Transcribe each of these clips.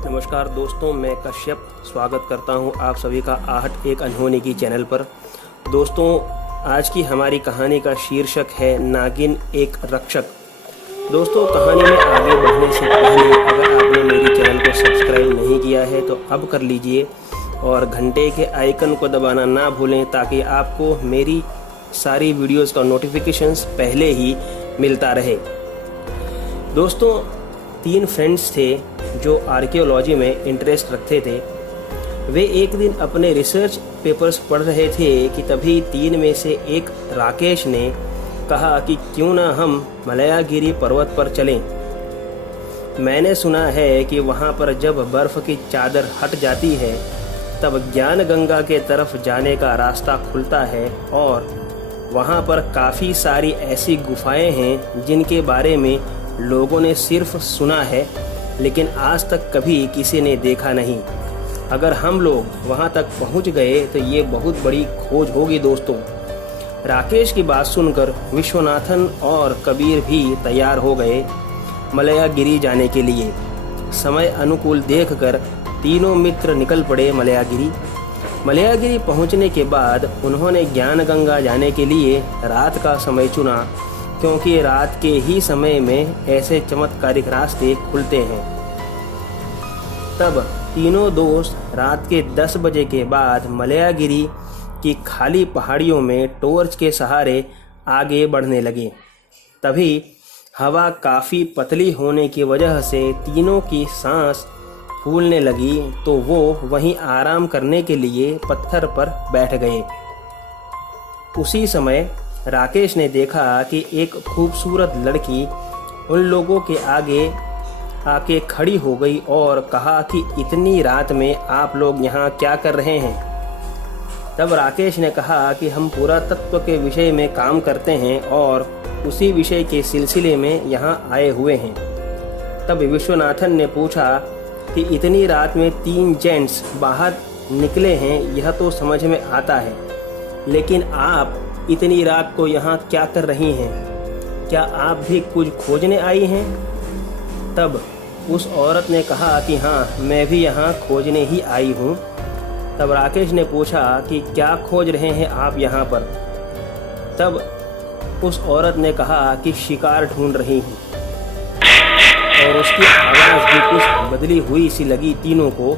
नमस्कार दोस्तों, मैं कश्यप स्वागत करता हूं आप सभी का आहट एक अनहोनी की चैनल पर। दोस्तों, आज की हमारी कहानी का शीर्षक है नागिन एक रक्षक। दोस्तों, कहानी में आगे बढ़ने से पहले अगर आपने मेरी चैनल को सब्सक्राइब नहीं किया है तो अब कर लीजिए और घंटे के आइकन को दबाना ना भूलें ताकि आपको मेरी सारी वीडियोस का नोटिफिकेशंस पहले ही मिलता रहे। दोस्तों, 3 फ्रेंड्स थे जो आर्कियोलॉजी में इंटरेस्ट रखते थे। वे एक दिन अपने रिसर्च पेपर्स पढ़ रहे थे कि तभी 3 में से एक राकेश ने कहा कि क्यों ना हम मलयागिरी पर्वत पर चलें। मैंने सुना है कि वहाँ पर जब बर्फ़ की चादर हट जाती है तब ज्ञान गंगा के तरफ जाने का रास्ता खुलता है और वहाँ पर काफ़ी सारी ऐसी गुफाएं हैं जिनके बारे में लोगों ने सिर्फ सुना है लेकिन आज तक कभी किसी ने देखा नहीं। अगर हम लोग वहां तक पहुंच गए तो ये बहुत बड़ी खोज होगी। दोस्तों, राकेश की बात सुनकर विश्वनाथन और कबीर भी तैयार हो गए मलयागिरी जाने के लिए। समय अनुकूल देखकर तीनों मित्र निकल पड़े मलयागिरी पहुंचने के बाद उन्होंने ज्ञान गंगा जाने के लिए रात का समय चुना, क्योंकि रात के ही समय में ऐसे चमत्कारिक रास्ते खुलते हैं। तब तीनों दोस्त रात के 10 बजे के बाद मलयागिरी की खाली पहाड़ियों में टॉर्च के सहारे आगे बढ़ने लगे। तभी हवा काफ़ी पतली होने की वजह से तीनों की सांस फूलने लगी तो वो वहीं आराम करने के लिए पत्थर पर बैठ गए। उसी समय राकेश ने देखा कि एक खूबसूरत लड़की उन लोगों के आगे आके खड़ी हो गई और कहा कि इतनी रात में आप लोग यहाँ क्या कर रहे हैं। तब राकेश ने कहा कि हम पुरातत्व के विषय में काम करते हैं और उसी विषय के सिलसिले में यहाँ आए हुए हैं। तब विश्वनाथन ने पूछा कि इतनी रात में 3 जेंट्स बाहर निकले हैं, यह तो समझ में आता है, लेकिन आप इतनी रात को यहाँ क्या कर रही हैं? क्या आप भी कुछ खोजने आई हैं? तब उस औरत ने कहा कि हाँ, मैं भी यहाँ खोजने ही आई हूँ। तब राकेश ने पूछा कि क्या खोज रहे हैं आप यहाँ पर? तब उस औरत ने कहा कि शिकार ढूंढ रही हूँ और उसकी आवाज़ भी कुछ बदली हुई सी लगी तीनों को,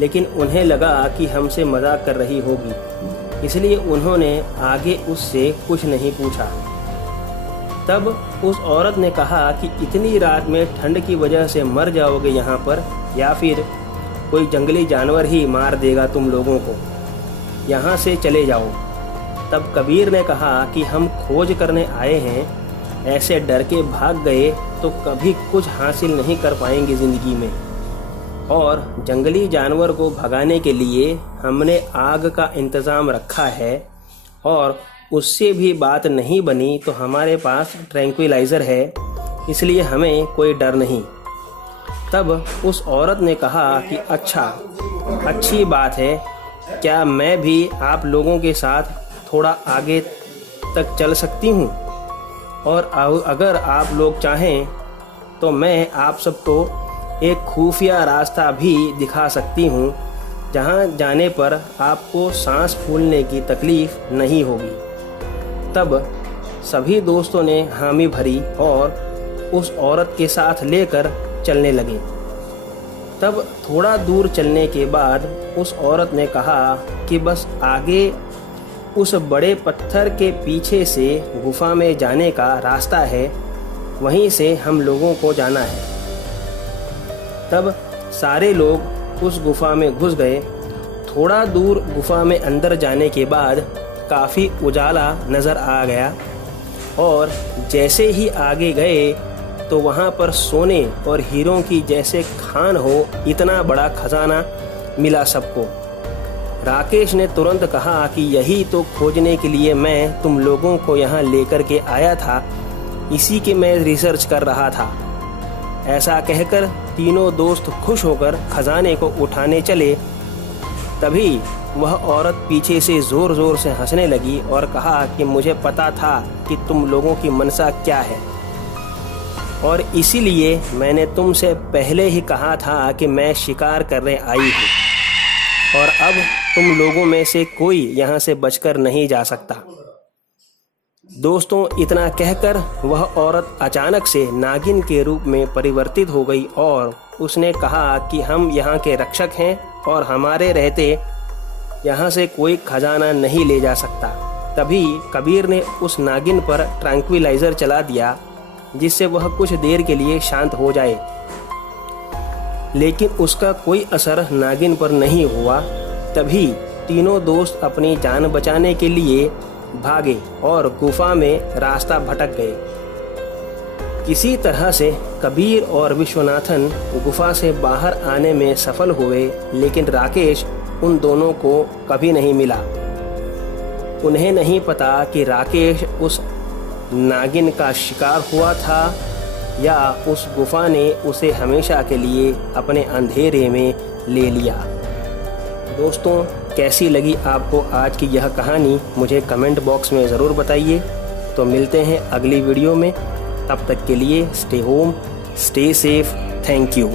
लेकिन उन्हें लगा कि हमसे मजाक कर रही होगी, इसलिए उन्होंने आगे उससे कुछ नहीं पूछा। तब उस औरत ने कहा कि इतनी रात में ठंड की वजह से मर जाओगे यहाँ पर, या फिर कोई जंगली जानवर ही मार देगा तुम लोगों को, यहाँ से चले जाओ। तब कबीर ने कहा कि हम खोज करने आए हैं, ऐसे डर के भाग गए तो कभी कुछ हासिल नहीं कर पाएंगे ज़िंदगी में, और जंगली जानवर को भगाने के लिए हमने आग का इंतज़ाम रखा है और उससे भी बात नहीं बनी तो हमारे पास ट्रैंक्विलाइज़र है, इसलिए हमें कोई डर नहीं। तब उस औरत ने कहा कि अच्छा, अच्छी बात है, क्या मैं भी आप लोगों के साथ थोड़ा आगे तक चल सकती हूँ? और अगर आप लोग चाहें तो मैं आप सबको एक खुफिया रास्ता भी दिखा सकती हूँ, जहाँ जाने पर आपको सांस फूलने की तकलीफ नहीं होगी। तब सभी दोस्तों ने हामी भरी और उस औरत के साथ लेकर चलने लगे। तब थोड़ा दूर चलने के बाद उस औरत ने कहा कि बस आगे उस बड़े पत्थर के पीछे से गुफा में जाने का रास्ता है, वहीं से हम लोगों को जाना है। तब सारे लोग उस गुफा में घुस गए। थोड़ा दूर गुफा में अंदर जाने के बाद काफ़ी उजाला नज़र आ गया और जैसे ही आगे गए तो वहाँ पर सोने और हीरों की जैसे खान हो, इतना बड़ा खजाना मिला सबको। राकेश ने तुरंत कहा कि यही तो खोजने के लिए मैं तुम लोगों को यहाँ लेकर के आया था, इसी के मैं रिसर्च कर रहा था। ऐसा कहकर तीनों दोस्त खुश होकर खजाने को उठाने चले। तभी वह औरत पीछे से ज़ोर ज़ोर से हंसने लगी और कहा कि मुझे पता था कि तुम लोगों की मनसा क्या है। और इसीलिए मैंने तुमसे पहले ही कहा था कि मैं शिकार करने आई हूँ और अब तुम लोगों में से कोई यहाँ से बचकर नहीं जा सकता। दोस्तों, इतना कहकर वह औरत अचानक से नागिन के रूप में परिवर्तित हो गई और उसने कहा कि हम यहाँ के रक्षक हैं और हमारे रहते यहाँ से कोई खजाना नहीं ले जा सकता। तभी कबीर ने उस नागिन पर ट्रैंक्विलाइजर चला दिया जिससे वह कुछ देर के लिए शांत हो जाए, लेकिन उसका कोई असर नागिन पर नहीं हुआ। तभी तीनों दोस्त अपनी जान बचाने के लिए भागे और गुफा में रास्ता भटक गए। किसी तरह से कबीर और विश्वनाथन गुफा से बाहर आने में सफल हुए, लेकिन राकेश उन दोनों को कभी नहीं मिला। उन्हें नहीं पता कि राकेश उस नागिन का शिकार हुआ था या उस गुफा ने उसे हमेशा के लिए अपने अंधेरे में ले लिया। दोस्तों, कैसी लगी आपको आज की यह कहानी मुझे कमेंट बॉक्स में ज़रूर बताइए। तो मिलते हैं अगली वीडियो में, तब तक के लिए stay home, stay safe, thank you.